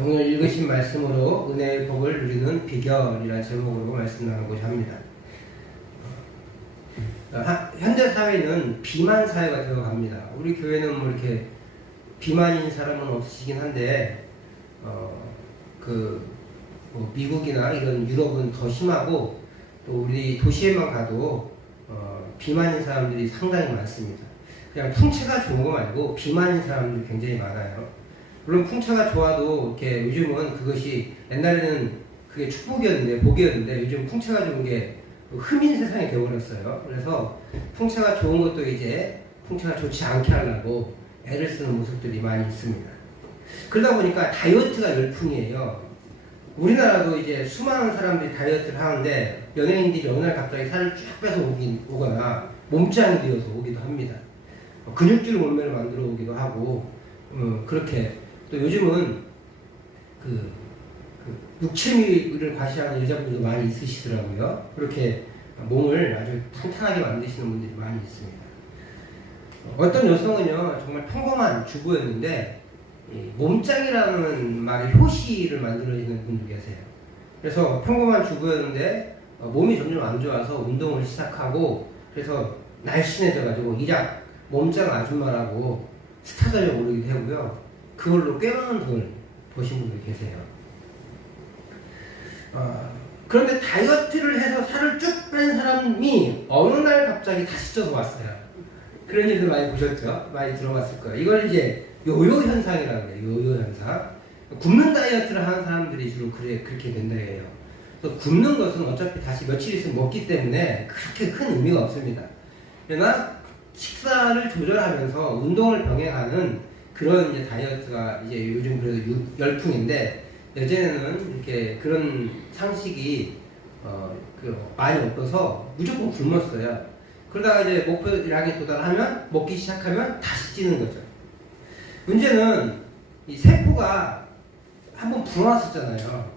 오늘 읽으신 말씀으로 은혜의 복을 누리는 비결이라는 제목으로 말씀 나누고자 합니다. 현대 사회는 비만 사회가 되어갑니다. 우리 교회는 뭐 이렇게 비만인 사람은 없으시긴 한데 뭐 미국이나 이런 유럽은 더 심하고 또 우리 도시에만 가도 비만인 사람들이 상당히 많습니다. 그냥 풍채가 좋은 거 말고 비만인 사람들이 굉장히 많아요. 물론 풍채가 좋아도 이렇게 요즘은 그것이 옛날에는 그게 축복이었는데 복이었는데 요즘 풍채가 좋은 게 흠인 세상이 되어버렸어요. 그래서 풍채가 좋은 것도 이제 풍채가 좋지 않게 하려고 애를 쓰는 모습들이 많이 있습니다. 그러다 보니까 다이어트가 열풍이에요. 우리나라도 이제 수많은 사람들이 다이어트를 하는데 연예인들이 어느 날 갑자기 살을 쫙 빼서 오거나 몸짱이 되어서 오기도 합니다. 근육질 몸매를 만들어 오기도 하고 그렇게 또 요즘은 육체미를 과시하는 여자분들도 많이 있으시더라고요. 그렇게 몸을 아주 탄탄하게 만드시는 분들이 많이 있습니다. 어떤 여성은요 정말 평범한 주부였는데 몸짱이라는 말의 효시를 만들어지는 분도 계세요. 그래서 평범한 주부였는데 몸이 점점 안 좋아서 운동을 시작하고 그래서 날씬해져가지고 일약 몸짱 아줌마라고 스타들에 오르기도 하고요. 그걸로 꽤 많은 돈을 버신 분들이 계세요. 그런데 다이어트를 해서 살을 쭉 뺀 사람이 어느 날 갑자기 다시 쪄서 왔어요. 그런 일들 많이 보셨죠? 많이 들어봤을 거예요. 이걸 이제 요요 현상이라고 해요. 요요 현상. 굶는 다이어트를 하는 사람들이 주로 그렇게 된다 해요. 그래서 굶는 것은 어차피 다시 며칠 있으면 먹기 때문에 그렇게 큰 의미가 없습니다. 그러나 식사를 조절하면서 운동을 병행하는 그런 이제 다이어트가 이제 요즘 그래도 열풍인데 예전에는 이렇게 그런 상식이 많이 없어서 무조건 굶었어요. 그러다가 이제 목표량에 도달하면 먹기 시작하면 다시 찌는 거죠. 문제는 이 세포가 한번 불어났었잖아요.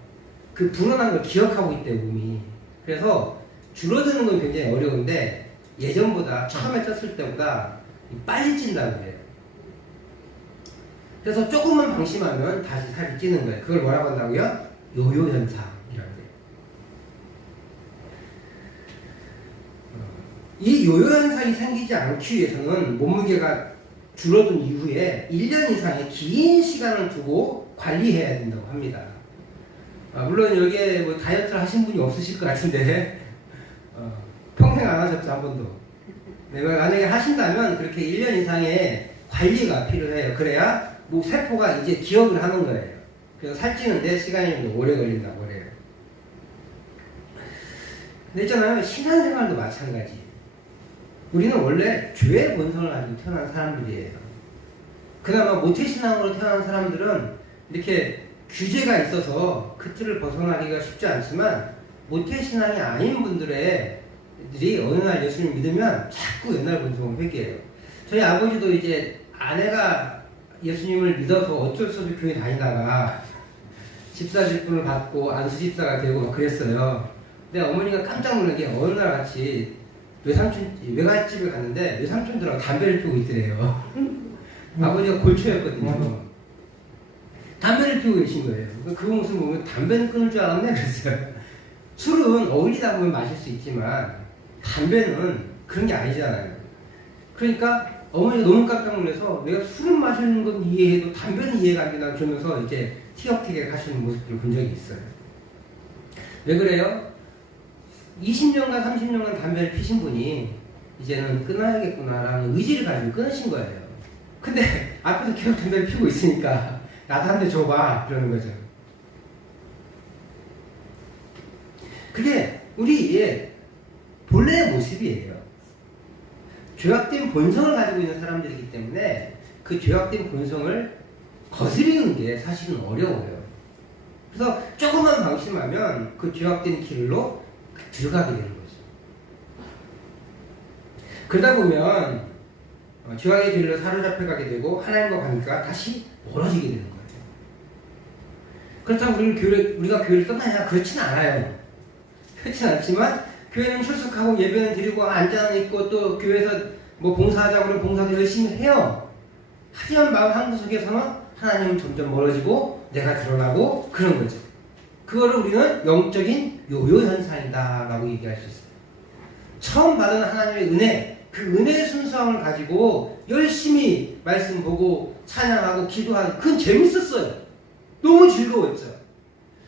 그 불어난 걸 기억하고 있대요, 몸이. 그래서 줄어드는 건 굉장히 어려운데 예전보다 처음에 쪘을 때보다 빨리 찐다고 해요. 그래서 조금만 방심하면 다시 살이 찌는 거예요. 그걸 뭐라고 한다고요? 요요 현상이라고 해요. 이 요요 현상이 생기지 않기 위해서는 몸무게가 줄어든 이후에 1년 이상의 긴 시간을 두고 관리해야 된다고 합니다. 물론 여기에 뭐 다이어트를 하신 분이 없으실 것 같은데 평생 안 하셨죠, 한 번도. 네, 만약에 하신다면 그렇게 1년 이상의 관리가 필요해요. 그래야 뭐 세포가 이제 기억을 하는 거예요. 그래서 살찌는데 시간이 좀 오래 걸린다고 그래요. 근데 있잖아요, 신앙생활도 마찬가지. 우리는 원래 죄의 본성을 가지고 태어난 사람들이에요. 그나마 모태신앙으로 태어난 사람들은 이렇게 규제가 있어서 그 틀을 벗어나기가 쉽지 않지만 모태신앙이 아닌 분들이 어느 날 예수님을 믿으면 자꾸 옛날 본성을 회개해요. 저희 아버지도 이제 아내가 예수님을 믿어서 어쩔 수 없이 교회 다니다가 집사직분을 받고 안수집사가 되고 막 그랬어요. 근데 어머니가 깜짝 놀란 게 어느 날 같이 외갓집에 갔는데 외삼촌들하고 담배를 피우고 있더래요. 아버지가 골초였거든요. 담배를 피우고 계신 거예요. 그 모습 보면 담배는 끊을 줄 알았네 그랬어요. 술은 어울리다 보면 마실 수 있지만 담배는 그런 게 아니잖아요. 그러니까 어머니가 너무 깜짝 놀라서 내가 술을 마시는 건 이해해도 담배는 이해가 안 된다 그러면서 이제 티격태격 하시는 모습들을 본 적이 있어요. 왜 그래요? 20년간 30년간 담배를 피신 분이 이제는 끊어야겠구나라는 의지를 가지고 끊으신 거예요. 근데 앞에서 계속 담배를 피우고 있으니까 나도 한 대 줘봐 그러는 거죠. 그게 우리의 본래의 모습이에요. 죄악된 본성을 가지고 있는 사람들이기 때문에 그 죄악된 본성을 거스르는 게 사실은 어려워요. 그래서 조금만 방심하면 그 죄악된 길로 들어가게 되는 거죠. 그러다 보면 죄악의 길로 사로잡혀 가게 되고 하나님과 관계가 다시 멀어지게 되는 거예요. 그렇다고 우리가 교회를 떠나냐? 그렇지는 않아요. 그렇지는 않지만 교회는 출석하고 예배는 드리고 앉아는 있고 또 교회에서 뭐 봉사하자고 그러면 봉사도 열심히 해요. 하지만 마음 한구석에서는 하나님은 점점 멀어지고 내가 드러나고 그런 거죠. 그거를 우리는 영적인 요요 현상이다라고 얘기할 수 있어요. 처음 받은 하나님의 은혜, 그 은혜의 순수함을 가지고 열심히 말씀 보고 찬양하고 기도하는, 그건 재밌었어요. 너무 즐거웠죠.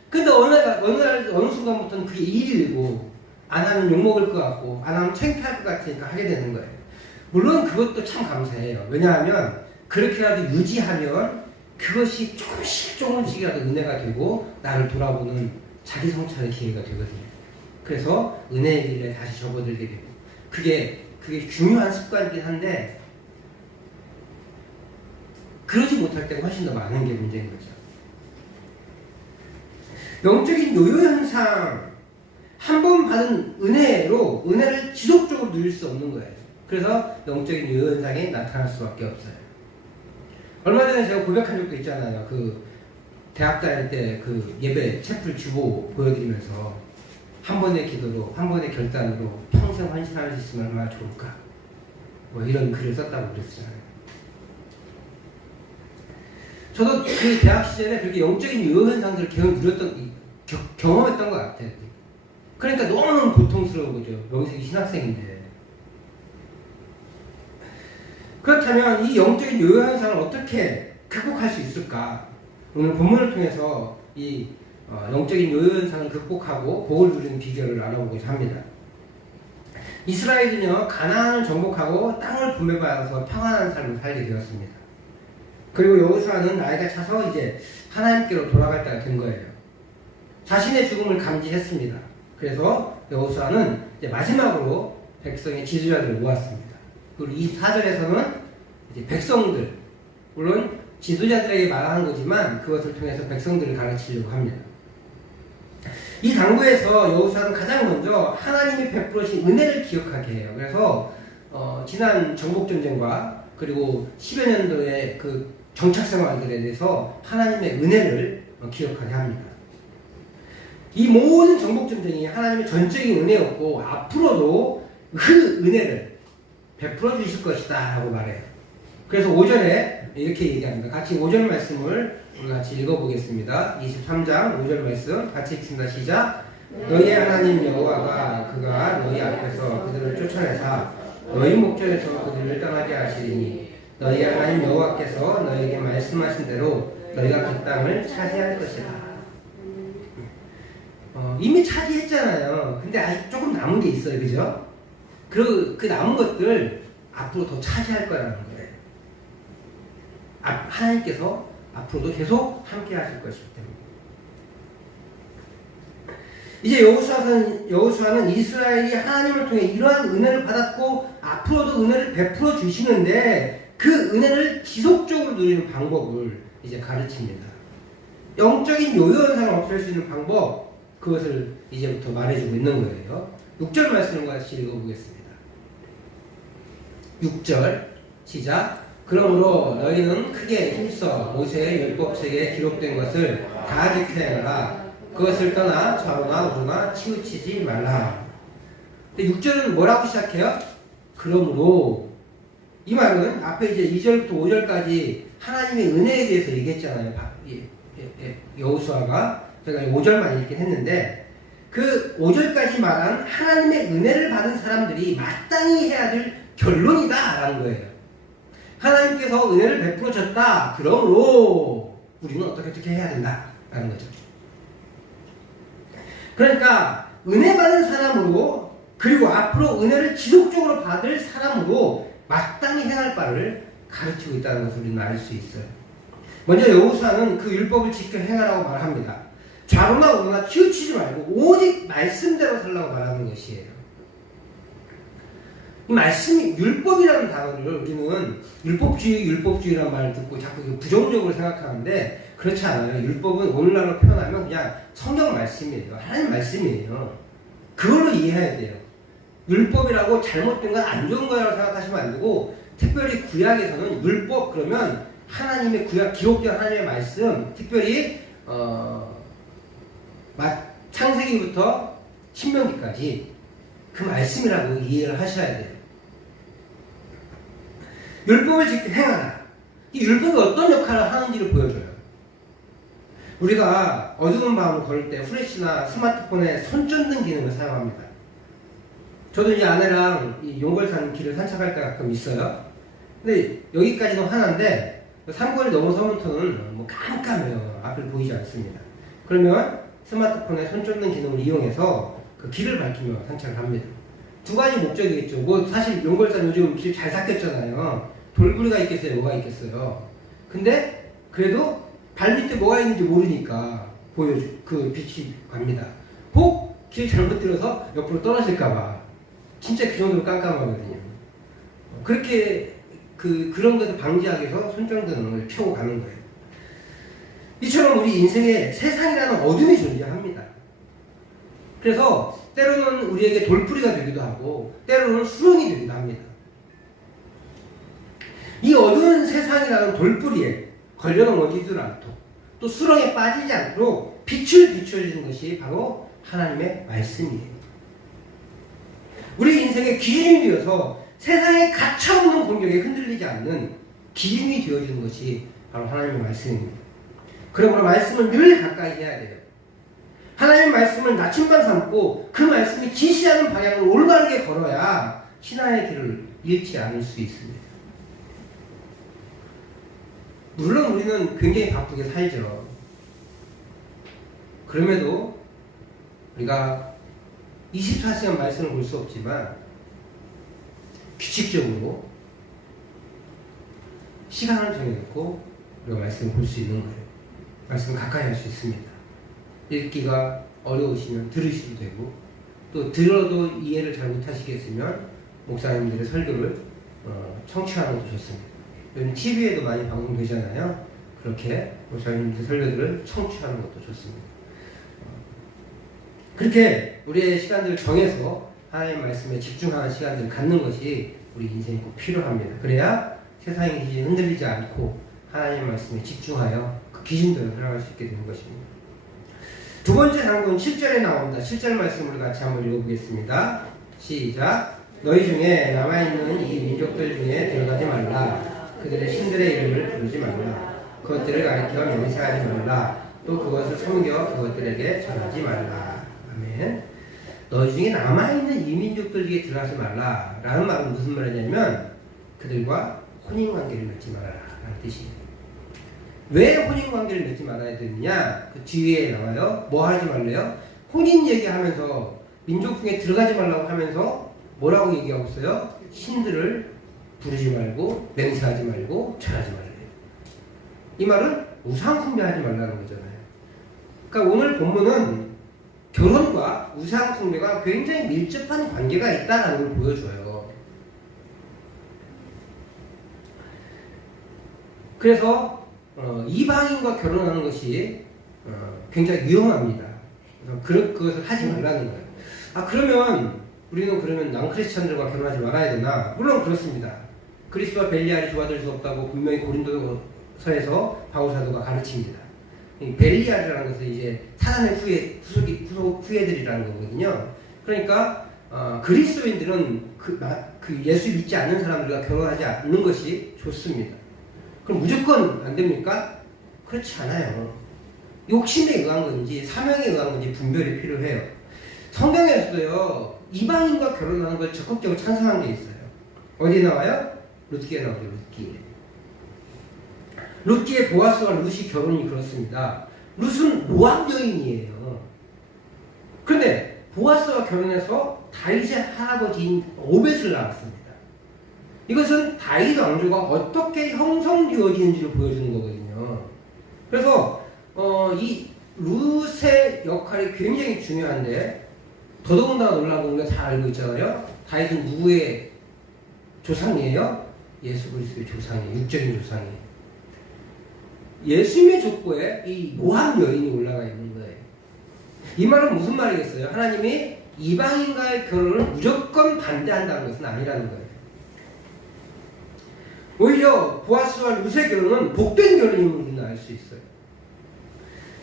근데 어느 순간부터는 그게 일이 되고, 안 하면 욕먹을 것 같고, 안 하면 창피할 것 같으니까 하게 되는 거예요. 물론 그것도 참 감사해요. 왜냐하면 그렇게라도 유지하면 그것이 조금씩이라도 은혜가 되고 나를 돌아보는 자기 성찰의 기회가 되거든요. 그래서 은혜의 길에 다시 접어들게 되고, 그게 중요한 습관이긴 한데 그러지 못할 때가 훨씬 더 많은 게 문제인 거죠. 영적인 요요 현상, 한 번 받은 은혜로 은혜를 지속적으로 누릴 수 없는 거예요. 그래서 영적인 요요 현상이 나타날 수밖에 없어요. 얼마 전에 제가 고백한 적도 있잖아요. 그 대학 다닐 때 그 예배 채플 주보 보여드리면서 한 번의 기도로, 한 번의 결단으로 평생 헌신할 수 있으면 얼마나 좋을까, 뭐 이런 글을 썼다고 그랬잖아요. 저도 그 대학 시절에 그렇게 영적인 요요 현상들을 계속 경험했던 것 같아요. 그러니까 너무 고통스러운 거죠. 명색이 신학생인데. 그렇다면 이 영적인 요요 현상을 어떻게 극복할 수 있을까? 오늘 본문을 통해서 이 영적인 요요 현상을 극복하고 복을 누리는 비결을 알아보고자 합니다. 이스라엘은요, 가나안을 정복하고 땅을 분배받아서 평안한 삶을 살게 되었습니다. 그리고 여호수아는 나이가 차서 이제 하나님께로 돌아갈 때가 된 거예요. 자신의 죽음을 감지했습니다. 그래서 여호수아는 이제 마지막으로 백성의 지도자들을 모았습니다. 그리고 이 4절에서는 이제 백성들, 물론 지도자들에게 말하는 거지만 그것을 통해서 백성들을 가르치려고 합니다. 이 당부에서 여호수아는 가장 먼저 하나님이 베풀으신 은혜를 기억하게 해요. 그래서 지난 정복전쟁과 그리고 10여 년도의 그 정착생활들에 대해서 하나님의 은혜를 기억하게 합니다. 이 모든 정복전쟁이 하나님의 전적인 은혜였고 앞으로도 그 은혜를 베풀어 주실 것이다 라고 말해요. 그래서 5절에 이렇게 얘기합니다. 같이 5절 말씀을 우리 같이 읽어보겠습니다. 23장 5절 말씀 같이 읽습니다. 시작. 너희의 하나님 여호와가 그가 너희 앞에서 그들을 쫓아내사 너희 목전에서 그들을 떠나게 하시리니 너희 하나님 여호와께서 너희에게 말씀하신 대로 너희가 그 땅을 차지할 것이다. 이미 차지했잖아요. 근데 아직 조금 남은 게 있어요. 그죠? 그 남은 것들 앞으로 더 차지할 거라는 거예요. 하나님께서 앞으로도 계속 함께 하실 것이기 때문에. 이제 여호수아는 이스라엘이 하나님을 통해 이러한 은혜를 받았고 앞으로도 은혜를 베풀어 주시는데 그 은혜를 지속적으로 누리는 방법을 이제 가르칩니다. 영적인 요요 현상을 없앨 수 있는 방법, 그것을 이제부터 말해주고 있는 거예요. 6절 말씀을 같이 읽어보겠습니다. 6절 시작. 그러므로 너희는 크게 힘써 모세의 율법책에 기록된 것을 다 지켜 행하라. 그것을 떠나 좌우나 우로나 치우치지 말라. 근데 6절은 뭐라고 시작해요? 그러므로. 이 말은 앞에 이제 2절부터 5절까지 하나님의 은혜에 대해서 얘기했잖아요. 여호수아가. 제가 5절만 읽긴 했는데 그 5절까지 말한 하나님의 은혜를 받은 사람들이 마땅히 해야 될 결론이다 라는 거예요. 하나님께서 은혜를 베풀어 줬다. 그러므로 우리는 어떻게 해야 된다 라는 거죠. 그러니까 은혜 받은 사람으로, 그리고 앞으로 은혜를 지속적으로 받을 사람으로 마땅히 행할 바를 가르치고 있다는 것을 우리는 알 수 있어요. 먼저 여호수아는 그 율법을 지켜 행하라고 말합니다. 좌로나 우로나 치우치지 말고 오직 말씀대로 살라고 말하는 것이에요. 이 말씀이, 율법이라는 단어를 우리는 율법주의라는 말을 듣고 자꾸 부정적으로 생각하는데 그렇지 않아요. 율법은 오늘날로 표현하면 그냥 성경 말씀이에요. 하나님 말씀이에요. 그걸로 이해해야 돼요. 율법이라고 잘못된 건 안 좋은 거라고 생각하시면 안 되고, 특별히 구약에서는 율법 그러면 하나님의 구약 기록된 하나님의 말씀, 특별히 창세기부터 신명기까지 그 말씀이라고 이해를 하셔야 돼요. 율법을 지켜 행하라. 이 율법이 어떤 역할을 하는지를 보여줘요. 우리가 어두운 밤을 걸을 때 후레쉬나 스마트폰에 손전등 기능을 사용합니다. 저도 이제 아내랑 이 용걸산 길을 산책할 때가 가끔 있어요. 근데 여기까지는 환한데 산거리 넘어서부터는 뭐 깜깜해요. 앞을 보이지 않습니다. 그러면 스마트폰의 손전등 기능을 이용해서 그 길을 밝히며 산책을 합니다. 두 가지 목적이겠죠. 뭐 사실 용걸산 요즘 길 잘 닦였잖아요. 돌부리가 있겠어요, 뭐가 있겠어요. 근데 그래도 발 밑에 뭐가 있는지 모르니까 그 빛이 갑니다. 혹 길 잘못 들어서 옆으로 떨어질까봐 진짜 그 정도로 깜깜하거든요. 그렇게 그런 것을 방지하기 위해서 손전등을 켜고 가는 거예요. 이처럼 우리 인생에 세상이라는 어둠이 존재합니다. 그래서 때로는 우리에게 돌풀이가 되기도 하고 때로는 수렁이 되기도 합니다. 이 어두운 세상이라는 돌풀이에 걸려넘어지지도 않도록 또 수렁에 빠지지 않도록 빛을 비춰주는 것이 바로 하나님의 말씀이에요. 우리 인생의 기준이 되어서 세상에 가차없는 공격에 흔들리지 않는 기준이 되어주는 것이 바로 하나님의 말씀입니다. 그러므로 말씀을 늘 가까이 해야 돼요. 하나님의 말씀을 나침반 삼고 그 말씀이 지시하는 방향으로 올바르게 걸어야 신앙의 길을 잃지 않을 수 있습니다. 물론 우리는 굉장히 바쁘게 살죠. 그럼에도 우리가 24시간 말씀을 볼 수 없지만 규칙적으로 시간을 정해놓고 우리가 말씀을 볼 수 있는 거예요. 말씀을 가까이 할 수 있습니다. 읽기가 어려우시면 들으셔도 되고 또 들어도 이해를 잘 못하시겠으면 목사님들의 설교를 청취하는 것도 좋습니다. 요즘 TV에도 많이 방송되잖아요. 그렇게 목사님들 설교들을 청취하는 것도 좋습니다. 그렇게 우리의 시간들을 정해서 하나님의 말씀에 집중하는 시간들을 갖는 것이 우리 인생에 꼭 필요합니다. 그래야 세상의 기준이 흔들리지 않고 하나님의 말씀에 집중하여 그 기준대로 살아갈 수 있게 되는 것입니다. 두 번째 장군 7절에 나옵니다. 7절 말씀을 같이 한번 읽어보겠습니다. 시작. 너희 중에 남아있는 이 민족들 중에 들어가지 말라. 그들의 신들의 이름을 부르지 말라. 그것들을 가리켜 맹세하지 말라. 또 그것을 섬겨 그것들에게 전하지 말라. 아멘. 너희 중에 남아있는 이 민족들 중에 들어가지 말라 라는 말은 무슨 말이냐면 그들과 혼인관계를 맺지 말아라 라는 뜻이에요. 왜 혼인관계를 맺지 말아야 되느냐? 그 뒤에 나와요. 뭐 하지 말래요? 혼인 얘기하면서 민족 중에 들어가지 말라고 하면서 뭐라고 얘기하고 있어요? 신들을 부르지 말고 맹세하지 말고 절하지 말래요. 이 말은 우상 숭배하지 말라는 거잖아요. 그러니까 오늘 본문은 결혼과 우상 숭배가 굉장히 밀접한 관계가 있다는 걸 보여줘요. 그래서 이방인과 결혼하는 것이 굉장히 위험합니다. 그래서 그것을 하지 말라는 거예요. 그러면 우리는 그러면 남크리스천들과 결혼하지 말아야 되나? 물론 그렇습니다. 그리스도와 벨리알이 좋아질 수 없다고 분명히 고린도서에서 바울 사도가 가르칩니다. 벨리알이라는 것은 이제 사단의 후예들이라는 거거든요. 그러니까 그리스도인들은 그 예수 믿지 않는 사람들과 결혼하지 않는 것이 좋습니다. 그럼 무조건 안 됩니까? 그렇지 않아요. 욕심에 의한 건지 사명에 의한 건지 분별이 필요해요. 성경에서도요 이방인과 결혼하는 걸 적극적으로 찬성한 게 있어요. 어디 나와요? 룻기에 나오죠. 룻기의 보아스와 룻이 결혼이 그렇습니다. 룻은 모압 여인이에요. 그런데 보아스와 결혼해서 다윗의 할아버지인 오벳을 낳았습니다. 이것은 다윗 왕조가 어떻게 형성되어지는지를 보여주는 거거든요. 그래서 이 룻의 역할이 굉장히 중요한데 더더군다나 놀라운 건 잘 알고 있잖아요. 다윗은 누구의 조상이에요? 예수 그리스도의 조상이에요. 육적인 조상이에요. 예수님의 족보에 이 모압 여인이 올라가 있는 거예요. 이 말은 무슨 말이겠어요? 하나님이 이방인과의 결혼을 무조건 반대한다는 것은 아니라는 거예요. 오히려 보아스와 룻의 결혼은 복된 결혼임을 우리는 알 수 있어요.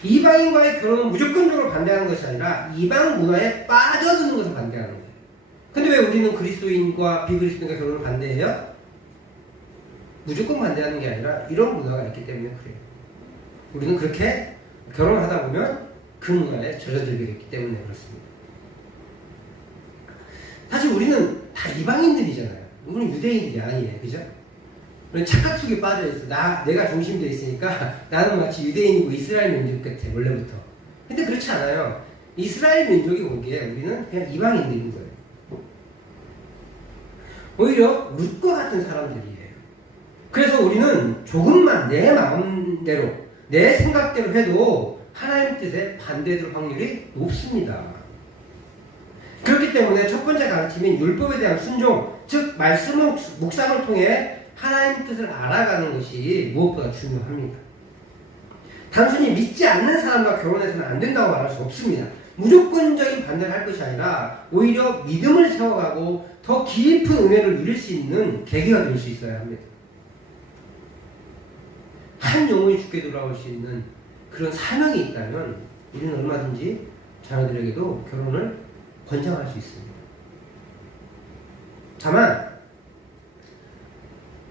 이방인과의 결혼은 무조건적으로 반대하는 것이 아니라 이방 문화에 빠져드는 것을 반대하는 거예요. 근데 왜 우리는 그리스도인과 비그리스도인과 결혼을 반대해요? 무조건 반대하는 게 아니라 이런 문화가 있기 때문에 그래요. 우리는 그렇게 결혼하다 보면 그 문화에 젖어들게 됐기 때문에 그렇습니다. 사실 우리는 다 이방인들이잖아요. 우리는 유대인들이 아니에요. 그죠? 우리는 착각 속에 빠져있어. 내가 중심되어 있으니까 나는 마치 유대인이고 이스라엘 민족 같아, 원래부터. 근데 그렇지 않아요. 이스라엘 민족이 보기에 우리는 그냥 이방인들인 거예요. 오히려 룻과 같은 사람들이에요. 그래서 우리는 조금만 내 마음대로, 내 생각대로 해도 하나님 뜻에 반대될 확률이 높습니다. 그렇기 때문에 첫 번째 가르침인 율법에 대한 순종, 즉 말씀 묵상을 통해 하나님 뜻을 알아가는 것이 무엇보다 중요합니다. 단순히 믿지 않는 사람과 결혼해서는 안 된다고 말할 수 없습니다. 무조건적인 반대를 할 것이 아니라 오히려 믿음을 세워가고 더 깊은 은혜를 누릴 수 있는 계기가 될 수 있어야 합니다. 한 영혼이 죽게 돌아올 수 있는 그런 사명이 있다면 우리는 얼마든지 자녀들에게도 결혼을 권장할 수 있습니다. 다만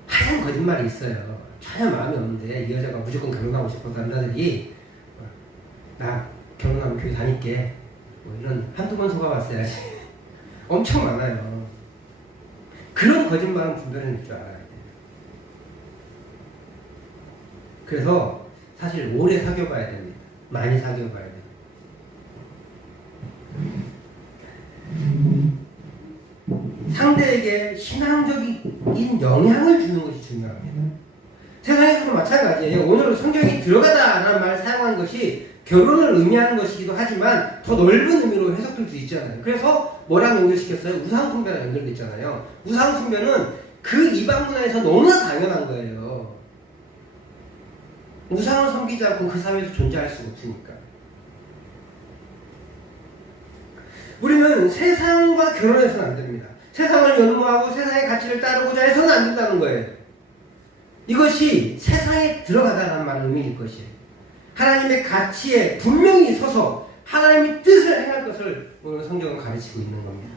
하얀 거짓말이 있어요. 전혀 마음이 없는데 이 여자가 무조건 결혼하고 싶어 남자들이 나 결혼하면 교회 다닐게 뭐 이런 한두 번 속아봤어야지. 엄청 많아요. 그런 거짓말은 분별해낼 줄 알아야 돼요. 그래서 사실 오래 사귀어봐야 됩니다. 많이 사귀어봐야 돼요. 상대에게 신앙적인 영향을 주는 것이 중요합니다. 세상에서도 마찬가지예요. 오늘 성경이 들어가다라는 말을 사용한 것이 결혼을 의미하는 것이기도 하지만 더 넓은 의미로 해석될 수 있잖아요. 그래서 뭐랑 연결시켰어요? 우상숭배랑 연결됐잖아요. 우상숭배는 그 이방 문화에서 너무나 당연한 거예요. 우상을 섬기지 않고 그 사회에서 존재할 수가 없으니까. 우리는 세상과 결혼해서는 안 됩니다. 세상을 연모하고 세상의 가치를 따르고자 해서는 안 된다는 거예요. 이것이 세상에 들어가다라는 말의 의미일 것이에요. 하나님의 가치에 분명히 서서 하나님의 뜻을 행할 것을 오늘 성경은 가르치고 있는 겁니다.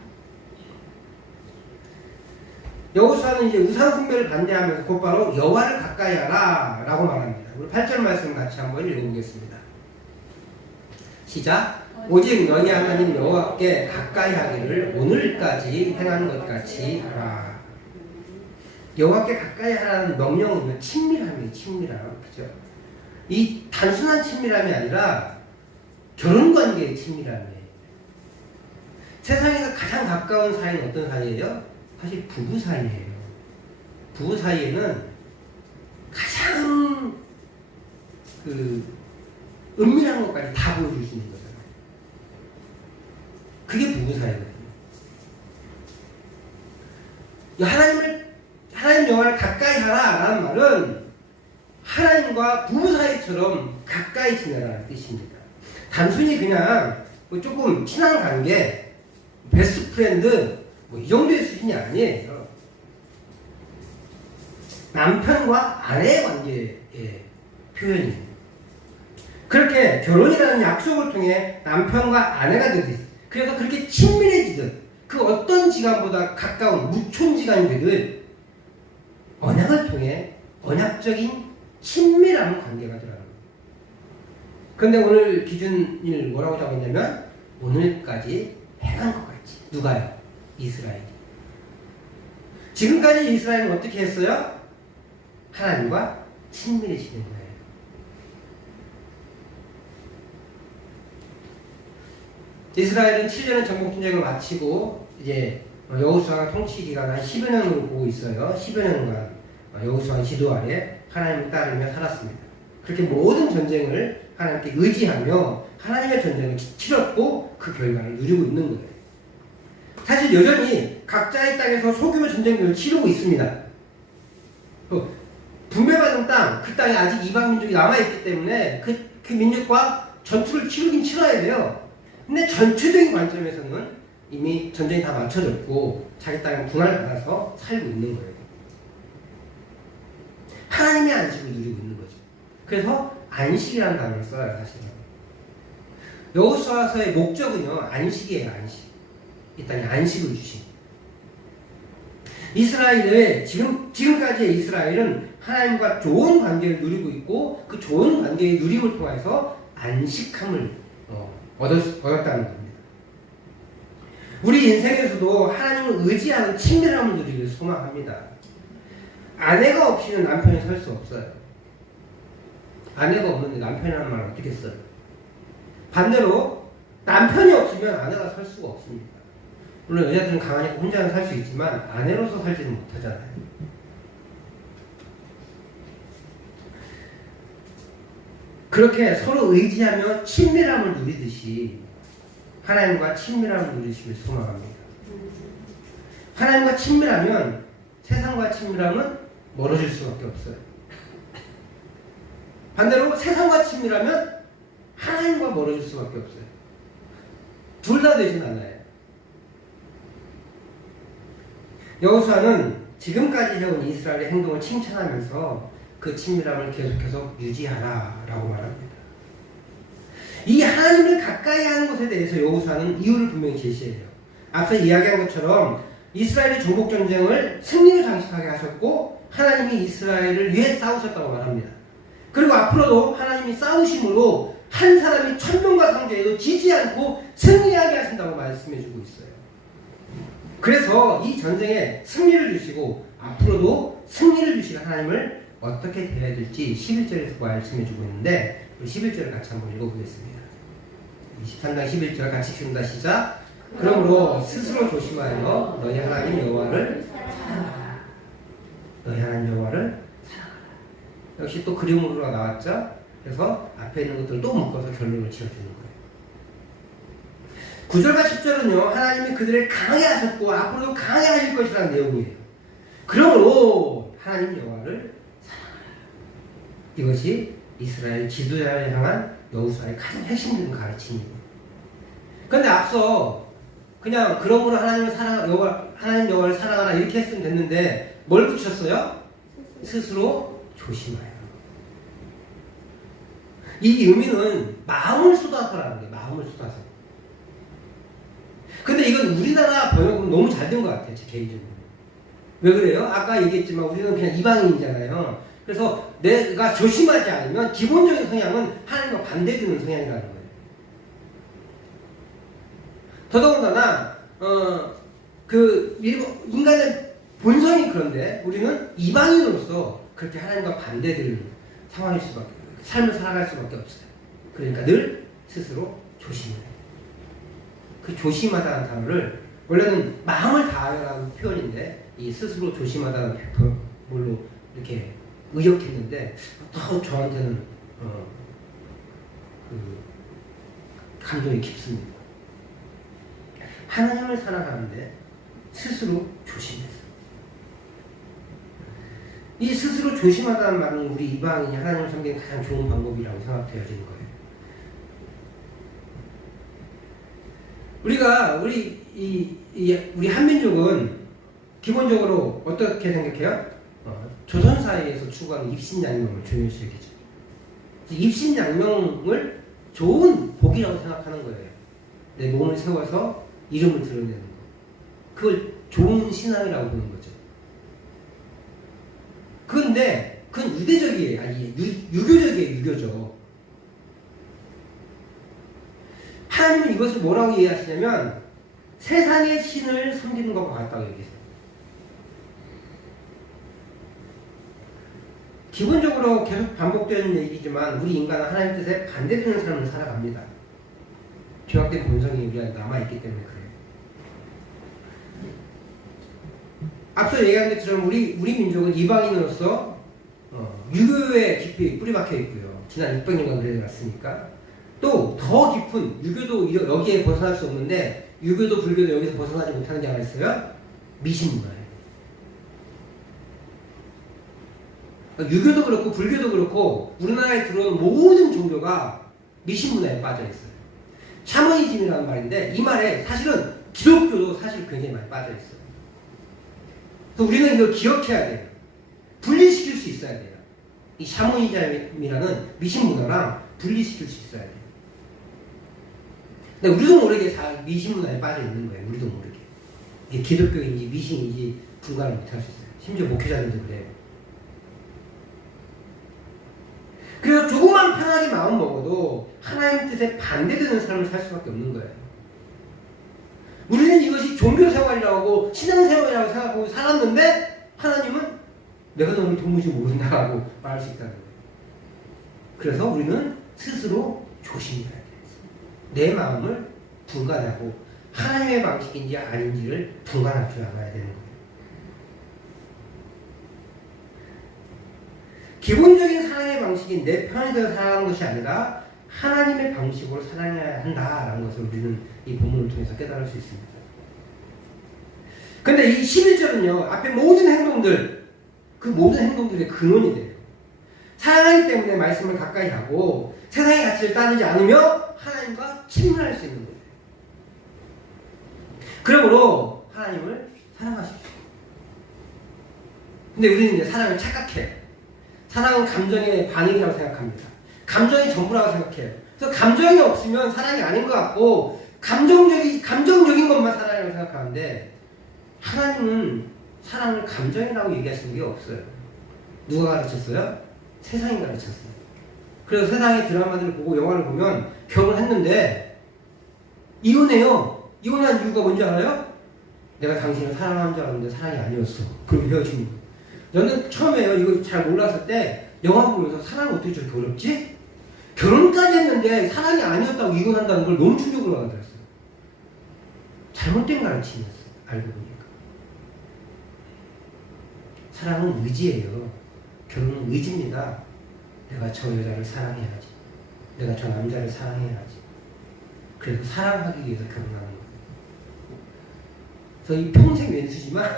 여호수아는 이제 우상숭배를 반대하면서 곧바로 여호와를 가까이 하라 라고 말합니다. 우리 8절 말씀 같이 한번 읽어보겠습니다. 시작. 오직 너희 하나님 여호와께 가까이 하기를 오늘까지 행하는 것 같이 하라. 여호와께 가까이 하라는 명령은 친밀함이에요. 친밀함. 그죠? 이 단순한 친밀함이 아니라 결혼관계의 친밀함이에요. 세상에서 가장 가까운 사이는 어떤 사이예요? 사실 부부 사이예요. 부부 사이에는 가장 은밀한 것까지 다 보여줄 수 있는 거잖아요. 그게 부부 사이거든요. 하나님 여호와를 가까이 하라라는 말은 하나님과 부부 사이처럼 가까이 지내라는 뜻입니다. 단순히 그냥 조금 친한 관계, 베스트 프렌드 이 정도의 수준이 아니에요. 남편과 아내의 관계의 표현입니다. 그렇게 결혼이라는 약속을 통해 남편과 아내가 되듯, 그래서 그렇게 친밀해지듯 그 어떤 지간보다 가까운 무촌지간이 되듯 언약을 통해 언약적인 친밀한 관계가 들어갑니다. 그런데 오늘 기준을 뭐라고 잡았냐면 오늘까지 행한 것 같지. 누가요? 이스라엘이. 지금까지 이스라엘은 어떻게 했어요? 하나님과 친밀해지는 거예요. 이스라엘은 7년의 정복전쟁을 마치고 이제 여호수아가 통치 기간 한 10여 년을 보고 있어요. 10여 년간 여호수아 지도 아래 하나님을 따르며 살았습니다. 그렇게 모든 전쟁을 하나님께 의지하며 하나님의 전쟁을 치렀고 그 결과를 누리고 있는 거예요. 사실 여전히 각자의 땅에서 소규모 전쟁들을 치르고 있습니다. 분배받은 땅, 그 땅에 아직 이방 민족이 남아있기 때문에 그 민족과 전투를 치르긴 치러야 돼요. 근데 전체적인 관점에서는 이미 전쟁이 다 맞춰졌고 자기 땅에 분할을 받아서 살고 있는 거예요. 하나님의 안식을 누리고 있는 거죠. 그래서 안식이라는 단어를 써요. 사실은 여호수아서의 목적은요 안식이에요. 안식. 이 땅에 안식을 주신 이스라엘의 지금까지의 이스라엘은 하나님과 좋은 관계를 누리고 있고 그 좋은 관계의 누림을 통해서 안식함을 얻었다는 겁니다. 우리 인생에서도 하나님을 의지하는 친밀함을 누리길 소망합니다. 아내가 없이는 남편이 살 수 없어요. 아내가 없는데 남편이라는 말을 어떻게 써요? 반대로 남편이 없으면 아내가 살 수가 없습니다. 물론 여자들은 강하니까 혼자는 살 수 있지만 아내로서 살지는 못하잖아요. 그렇게 서로 의지하며 친밀함을 누리듯이 하나님과 친밀함을 누리시길 소망합니다. 하나님과 친밀하면 세상과 친밀함은 멀어질 수밖에 없어요. 반대로 세상과 친밀하면 하나님과 멀어질 수밖에 없어요. 둘 다 되진 않아요. 여호수아는 지금까지 해온 이스라엘의 행동을 칭찬하면서 그 친밀함을 계속해서 유지하라라고 말합니다. 이 하나님을 가까이 하는 것에 대해서 여호수아는 이유를 분명히 제시해요. 앞서 이야기한 것처럼 이스라엘의 정복 전쟁을 승리로 장식하게 하셨고 하나님이 이스라엘을 위해 싸우셨다고 말합니다. 그리고 앞으로도 하나님이 싸우심으로 한 사람이 1000명과 상대해도 지지 않고 승리하게 하신다고 말씀해주고 있어요. 그래서 이 전쟁에 승리를 주시고 앞으로도 승리를 주실 하나님을 어떻게 대해야 될지 11절에서 말씀해주고 있는데 11절을 같이 한번 읽어보겠습니다. 23장 11절 같이 읽습니다. 시작. 그러므로 스스로 조심하여 너희 하나님 여호와를 사랑하라. 너희 하나님 여호와를 사랑하라. 역시 또 그림으로 나왔죠. 그래서 앞에 있는 것들을 또 묶어서 결론을 지어주는 거예요. 9절과 10절은요. 하나님이 그들을 강하게 하셨고 앞으로도 강하게 하실 것이라는 내용이에요. 그러므로 하나님 여호와를 사랑하라. 이것이 이스라엘 지도자를 향한 여호수아의 가장 핵심적인 가르침이에요. 그런데 앞서 그냥 그러므로 하나님 여호와를 사랑하라 이렇게 했으면 됐는데 뭘 붙였어요? 스스로 조심하여. 이 의미는 마음을 쏟아서라는 거예요. 마음을 쏟아서. 근데 이건 우리나라 번역은 너무 잘 된 것 같아요. 제 개인적으로. 왜 그래요? 아까 얘기했지만 우리는 그냥 이방인이잖아요. 그래서 내가 조심하지 않으면 기본적인 성향은 하나님과 반대되는 성향이라는 거예요. 더더군다나 인간의 본성이 그런데 우리는 이방인으로서 그렇게 하나님과 반대되는 상황일 수밖에 없어요. 삶을 살아갈 수밖에 없어요. 그러니까 늘 스스로 조심해야 돼요. 그 조심하다는 단어를 원래는 마음을 다하라는 표현인데 이 스스로 조심하다는 걸로 이렇게 의역했는데 더 저한테는 감동이 깊습니다. 하나님을 사랑하는데 스스로 조심해서 이 스스로 조심하다는 말은 우리 이방인이 하나님을 섬기는 가장 좋은 방법이라고 생각되어지는 거예요. 우리 한민족은 기본적으로 어떻게 생각해요? 조선 사회에서 추구하는 입신양명을 중요시 여기죠. 입신양명을 좋은 복이라고 생각하는 거예요. 내 몸을 세워서 이름을 드러내는 거. 그걸 좋은 신앙이라고 보는 거죠. 그런데 그건 유대적이에요. 아니 유교적이에요. 유교적. 하나님은 이것을 뭐라고 이해하시냐면 세상의 신을 섬기는 것과 같다고 얘기해요. 기본적으로 계속 반복되는 얘기지만 우리 인간은 하나님 뜻에 반대되는 삶을 살아갑니다. 죄악된 본성이 우리 안에 남아있기 때문에 그래요. 앞서 얘기한 것처럼 우리 민족은 이방인으로서 유교에 깊이 뿌리박혀 있고요. 지난 600년간 그래왔으니까 또 더 깊은 유교도 여기에 벗어날 수 없는데 유교도 불교도 여기서 벗어나지 못하는 게 하나 있어요. 미신문화예요. 유교도 그렇고 불교도 그렇고 우리나라에 들어오는 모든 종교가 미신문화에 빠져 있어요. 샤머니즘이라는 말인데 이 말에 사실은 기독교도 사실 굉장히 많이 빠져 있어요. 그래서 우리는 이걸 기억해야 돼요. 분리시킬 수 있어야 돼요. 이 샤머니즘이라는 미신문화랑 분리시킬 수 있어야 돼요. 근데 우리도 모르게 다 미신문화에 빠져 있는 거예요. 우리도 모르게. 이게 기독교인지 미신인지 분간을 못할 수 있어요. 심지어 목회자들도 그래요. 그래서 조금만 편하게 마음 먹어도 하나님 뜻에 반대되는 삶을 살 수밖에 없는 거예요. 우리는 이것이 종교 생활이라고 하고 신앙 생활이라고 생각하고 살았는데 하나님은 내가 너를 도무지 모른다고 말할 수 있다는 거예요. 그래서 우리는 스스로 조심해야 돼요. 내 마음을 분간하고 하나님의 방식인지 아닌지를 분간할 줄 알아야 되는 거예요. 기본적인 사랑의 방식이 내 편이 되어 살아가는 것이 아니라 하나님의 방식으로 살아가야 한다라는 것을 우리는 이 본문을 통해서 깨달을 수 있습니다. 근데 이 11절은요, 앞에 모든 행동들, 그 모든 행동들의 근원이 돼요. 사랑하기 때문에 말씀을 가까이 하고 세상의 가치를 따르지 않으며 하나님과 친밀할 수 있는 거예요. 그러므로 하나님을 사랑하십시오. 근데 우리는 이제 사랑을 착각해요. 사랑은 감정의 반응이라고 생각합니다. 감정이 전부라고 생각해요. 그래서 감정이 없으면 사랑이 아닌 것 같고 감정적인 것만 사랑이라고 생각하는데 하나님은 사랑을 감정이라고 얘기하시는 게 없어요. 누가 가르쳤어요? 세상이 가르쳤어요. 그래서 세상의 드라마들을 보고 영화를 보면 결혼했는데 이혼해요. 이혼한 이유가 뭔지 알아요? 내가 당신을 사랑하는 줄 알았는데 사랑이 아니었어. 그럼 헤어진 거예요. 저는 처음에요, 이거 잘 몰랐을 때 영화 보면서 사랑이 어떻게 저렇게 어렵지? 결혼까지 했는데 사랑이 아니었다고 이혼한다는 걸 너무 충격을 받았어요. 잘못된 가르침이었어요. 알고 보니까. 사랑은 의지예요. 결혼은 의지입니다. 내가 저 여자를 사랑해야지. 내가 저 남자를 사랑해야지. 그래서 사랑하기 위해서 결혼하는 거예요. 그래서 이 평생 왼수지만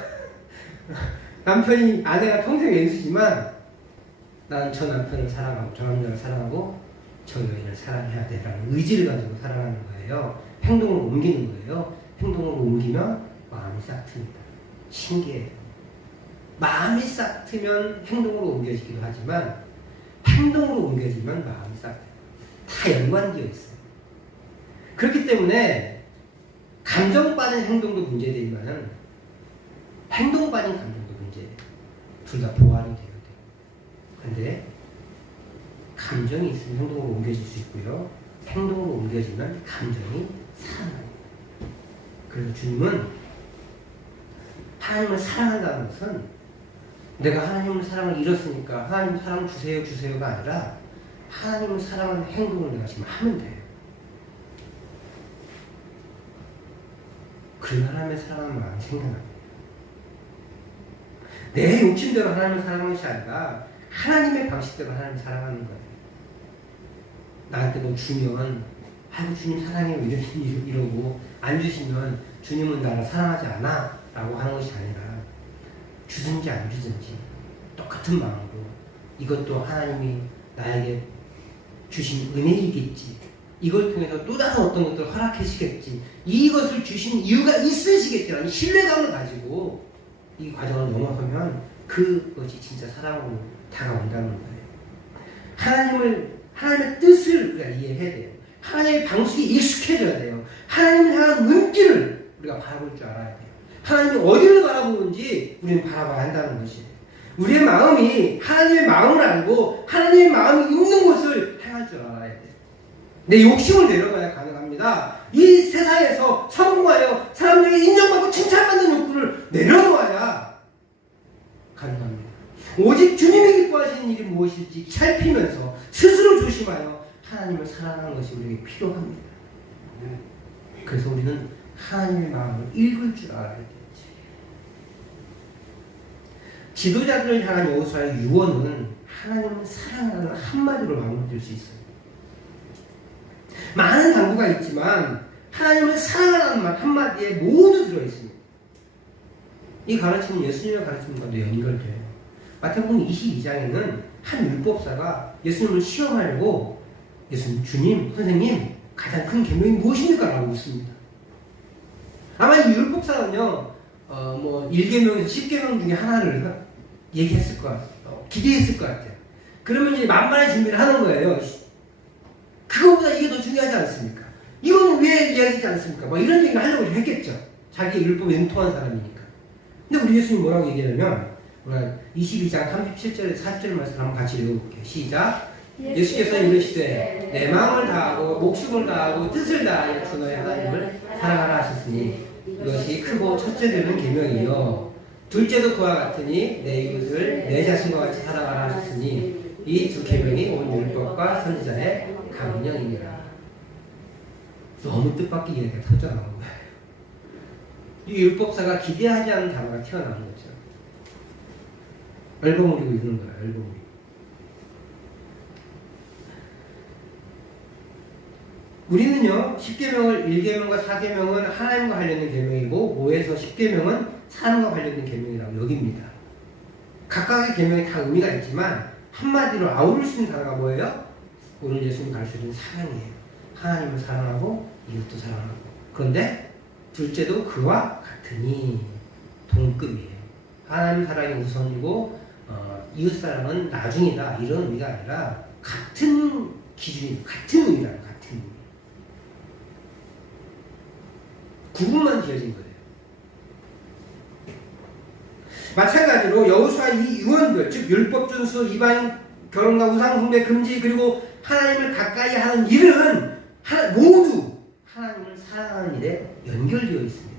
아내가 평생 왼수지만 난 저 남편을 사랑하고 저 남자를 사랑하고 저 여인을 사랑해야 돼라는 의지를 가지고 살아가는 거예요. 행동을 옮기는 거예요. 행동을 옮기면 마음이 싹 틉니다. 신기해요. 마음이 싹 트면 행동으로 옮겨지기도 하지만 행동으로 옮겨지면 마음이 싹 다 연관되어 있어요. 그렇기 때문에 감정 빠진 행동도 문제되지만 행동 빠진 감정도 문제예요. 둘 다 보완이 돼야 돼요. 그런데 감정이 있으면 행동으로 옮겨질 수 있고요. 행동으로 옮겨지면 감정이 살아나요. 그래서 주님은 하나님을 사랑한다는 것은 내가 하나님의 사랑을 잃었으니까 하나님 사랑을 주세요가 아니라 하나님을 사랑하는 행동을 내가 지금 하면 돼요. 그러면 하나님의 사랑하는 마음이 생겨나요. 내 욕심대로 하나님을 사랑하는 것이 아니라 하나님의 방식대로 하나님을 사랑하는 거예요. 나한테 뭐 주면 아이고 주님 사랑해요 이러고 안 주시면 주님은 나를 사랑하지 않아 라고 하는 것이 아니라 주든지 안 주든지 똑같은 마음으로 이것도 하나님이 나에게 주신 은혜이겠지. 이걸 통해서 또 다른 어떤 것들을 허락하시겠지. 이것을 주신 이유가 있으시겠지라는 신뢰감을 가지고 이 과정을 넘어가면 그것이 진짜 사랑으로 다가온다는 거예요. 하나님의 뜻을 우리가 이해해야 돼요. 하나님의 방식이 익숙해져야 돼요. 하나님을 향한 눈길을 우리가 바라볼 줄 알아야 돼요. 하나님이 어디를 바라보는지 우리는 바라봐야 한다는 것이에요. 우리의 마음이 하나님의 마음을 알고 하나님의 마음이 있는 곳을 향할 줄 알아야 돼요. 내 욕심을 내려가야 가능합니다. 이 세상에서 성공하여 사람들에게 인정받고 칭찬받는 욕구를 내려놓아야 가능합니다. 오직 주님이 기뻐하시는 일이 무엇일지 살피면서 스스로 조심하여 하나님을 사랑하는 것이 우리에게 필요합니다. 그래서 우리는 하나님의 마음을 읽을 줄 알아야 되지. 지도자들을 향한 여호수아의 유언은 하나님을 사랑하는 한마디로 마무리될 수 있어요. 많은 당부가 있지만 하나님을 사랑하는 말 한마디에 모두 들어있습니다. 이 가르침은 예수님의 가르침과도 연결돼요. 마태복음 22장에는 한 율법사가 예수님을 시험하려고 예수님, 주님, 선생님 가장 큰 계명이 무엇입니까? 라고 묻습니다. 아마 이 율법사는요 1계명에서 10계명 중에 하나를 얘기했을 것 같아요. 기대했을 것 같아요. 그러면 이제 만반의 준비를 하는 거예요. 그거보다 이게 더 중요하지 않습니까? 이거는 왜 이야기하지 않습니까? 뭐 이런 얘기를 하려고 했겠죠. 자기 율법에 능통한 사람이니까. 근데 우리 예수님 뭐라고 얘기하냐면 22장 37절에서 40절 말씀 한번 같이 읽어볼게요. 시작. 예수께서 이르시되 내 마음을 다하고 목숨을 다하고 뜻을 다하여 주 너의 하나님을 사랑하라 하셨으니 이것이 크고 첫째 되는 계명이요 둘째도 그와 같으니 내 이웃을 내 자신과 같이 사랑하라 하셨으니 이 두 계명이 온 율법과 선지자의 강령이니라. 너무 뜻밖의 이야기가 터져나온 거예요. 이 율법사가 기대하지 않은 단어가 튀어나온 거죠. 얼버무리고 있는 거예요. 얼버무리고. 우리는요 10계명을 1계명과 4계명은 하나님과 관련된 계명이고 5에서 10계명은 사람과 관련된 계명이라고 여깁니다. 각각의 계명이 다 의미가 있지만 한마디로 아우를 수 있는 단어가 뭐예요? 오늘 예수님 가르쳐준 사랑이에요. 하나님을 사랑하고 이웃도 사랑하고. 그런데 둘째도 그와 같으니 동급이에요. 하나님 사랑이 우선이고 이웃 사랑은 나중이다 이런 의미가 아니라 같은 기준이 같은 의미라는 같은 의미. 구분만 지어진 거예요. 마찬가지로 여호수아 이 유언들 즉 율법 준수 이방인 결혼과 우상 숭배 금지 그리고 하나님을 가까이 하는 일은 모두 하나님을 사랑하는 일에 연결되어 있습니다.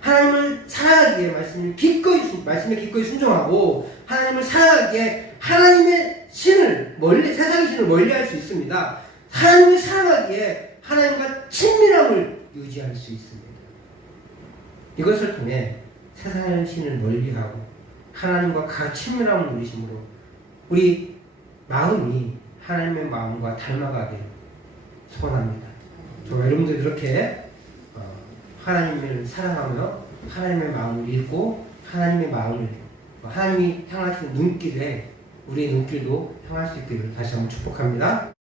하나님을 사랑하기 위해 말씀에 기꺼이 순종하고 하나님을 사랑하기 위해 하나님의 신을 세상의 신을 멀리할 수 있습니다. 하나님을 사랑하기에 하나님과 친밀함을 유지할 수 있습니다. 이것을 통해 세상의 신을 멀리하고 하나님과 친밀함을 누리심으로 우리 마음이 하나님의 마음과 닮아가길 소원합니다. 저와 여러분들 이렇게 하나님을 사랑하며 하나님의 마음을 읽고 하나님의 마음을 하나님이 향하시는 눈길에 우리의 눈길도 향할 수 있기를 다시 한번 축복합니다.